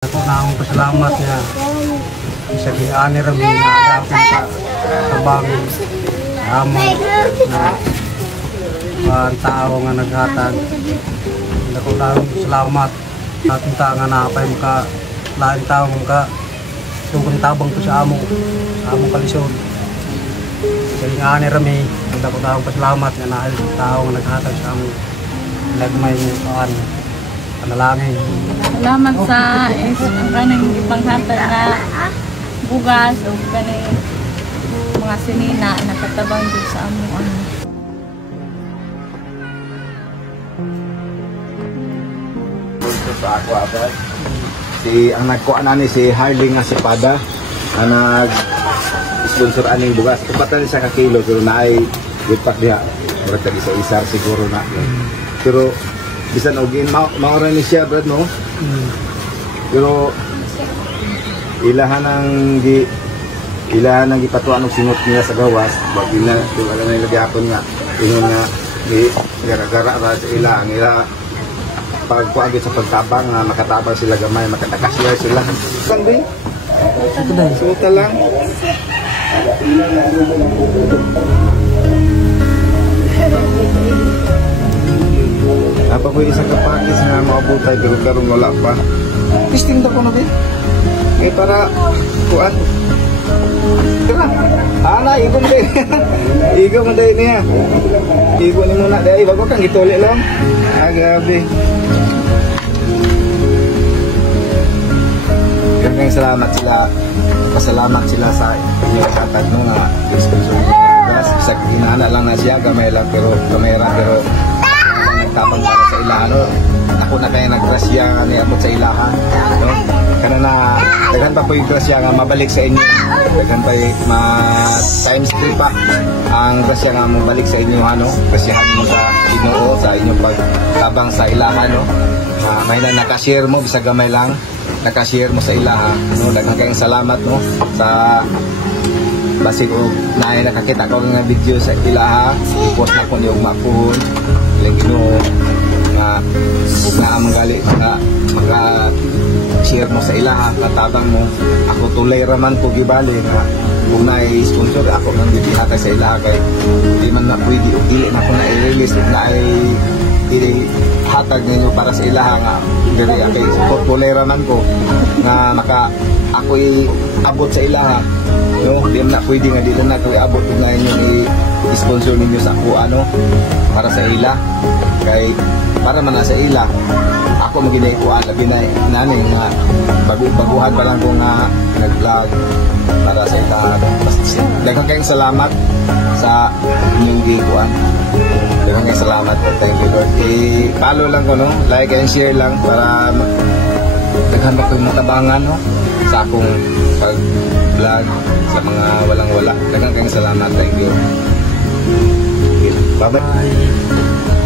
Ako na akong pasalamat niya sa kiani rami na ako sa tabang amo na ang tao nga naghatag. Ako na akong salamat sa ating nga napay ka lain tao ka sugang tabang to sa among kalisod. Sa kiani rami ako na akong pasalamat nga na tao nga naghatag sa among nagmay niyan. Panalangin. Salamat sa kanang ipanghatag na bugas o kanang mga sinina na katabang dito sa among sa ako abay. Ang nagkuha na ni si Harling nga si Pada ang nag-sponsor aning bugas. Kupatan sa kakilo pero naay lipat diha. Murag tadi sa isar siguro na. Pero bisan ogin maoran ni siya brad no. Pero ilahan ang gipatuan og singot niya sa gawas wag ina wala na ilagapon nga ingon nga gara-gara ra sa ilang ila pagkuagi sa pagtabang nga makatabang sila gamay makatakasyar sila kan din ito dai suta lang apa po isa ka pakis nga maabutay pero karon wala pa testing daw ko na din para kuan ana ibon din igo mo din niya igo ni muna dai bago kang gituli lang grabe kaya salamat sila pasalamat sila sa inyo katag mo nga sponsor sa inana lang na siya gamay lang pero kamera pero tapang para sa ilahan no? Ako na kaya naggrasya ni amot sa ilahan no? Kana na daghan pa po yung grasya nga mabalik sa inyo daghan pa times 3 pa ang grasya nga mabalik sa inyo ano grasyahan mo sa Ginoo sa inyong pagtabang sa ilahan no? May na nakashare mo bisa gamay lang nakashare mo sa ilahan no? Daghang kayong salamat no sa basig og naay nakakita ko nga video sa ilaha i-post na ko yung mapun lang Ginoo nga ang gali nga maka-share mo sa ilaha katabang mo ako tulay raman ko gibali nga kung naay sponsor ako nang gibihatag sa ilaha kay di man na pwede og dili na ko na i-release na ay hatag ninyo para sa ilaha nga dili kay tulay raman ko nga maka ako abot sa ilaha no di na pwede nga dili na ko iabot na inyo i-sponsor ninyo sa ako ano para sa ila kay para man sa ila ako maginay ko labi na nani nga baguhan pa lang ko nga nag-vlog para sa ila daghang kayong salamat sa inyong gikuan daghang kayong salamat thank you Lord follow lang ko no like and share lang para daghan ba ko matabangan no sa akong pag-vlog sa mga walang-wala. Daghang kayong salamat. Thank you. Bye-bye.